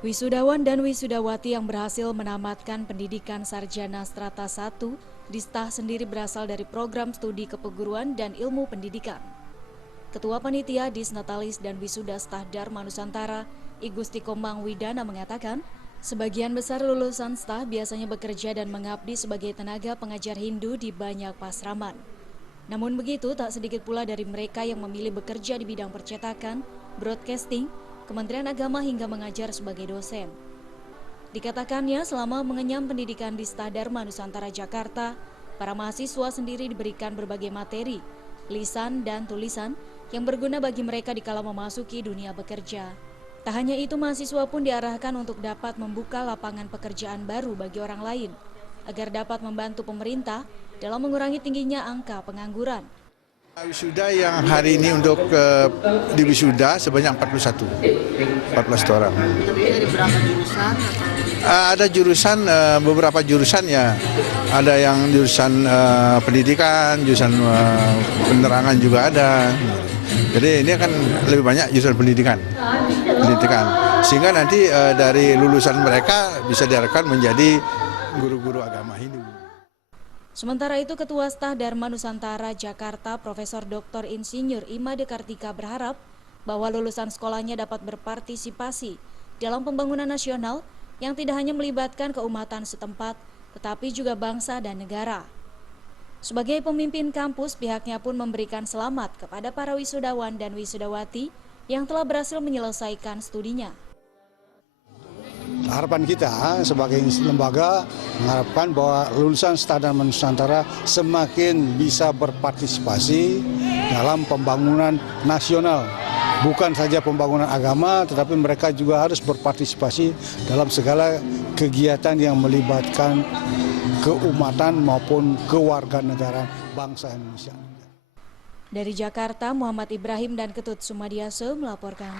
Wisudawan dan wisudawati yang berhasil menamatkan pendidikan sarjana strata 1 di STAH sendiri berasal dari program studi kepeguruan dan ilmu pendidikan. Ketua Panitia Disnatalis dan Wisuda STAH Dharma Nusantara, I Gusti Komang Widana mengatakan, sebagian besar lulusan STAH biasanya bekerja dan mengabdi sebagai tenaga pengajar Hindu di banyak pasraman. Namun begitu, tak sedikit pula dari mereka yang memilih bekerja di bidang percetakan, broadcasting, Kementerian Agama hingga mengajar sebagai dosen. Dikatakannya selama mengenyam pendidikan di STAH Dharma Nusantara Jakarta, para mahasiswa sendiri diberikan berbagai materi, lisan dan tulisan yang berguna bagi mereka dikala memasuki dunia bekerja. Tak hanya itu, mahasiswa pun diarahkan untuk dapat membuka lapangan pekerjaan baru bagi orang lain, agar dapat membantu pemerintah dalam mengurangi tingginya angka pengangguran. Wisuda yang hari ini untuk di wisuda sebanyak 14 orang. Tapi dari berapa jurusan? Ada jurusan, beberapa jurusan ya. Ada yang jurusan pendidikan, jurusan penerangan juga ada. Jadi ini akan lebih banyak jurusan pendidikan. Sehingga nanti dari lulusan mereka bisa diharapkan menjadi guru-guru agama Hindu. Sementara itu, Ketua STAH Dharma Nusantara Jakarta, Profesor Dr. Insinyur Imade Kartika berharap bahwa lulusan sekolahnya dapat berpartisipasi dalam pembangunan nasional yang tidak hanya melibatkan keumatan setempat, tetapi juga bangsa dan negara. Sebagai pemimpin kampus, pihaknya pun memberikan selamat kepada para wisudawan dan wisudawati yang telah berhasil menyelesaikan studinya. Harapan kita sebagai lembaga mengharapkan bahwa lulusan STAH Dharma Nusantara semakin bisa berpartisipasi dalam pembangunan nasional. Bukan saja pembangunan agama, tetapi mereka juga harus berpartisipasi dalam segala kegiatan yang melibatkan keumatan maupun kewarganegaraan bangsa Indonesia. Dari Jakarta, Muhammad Ibrahim dan Ketut Sumadiase melaporkan.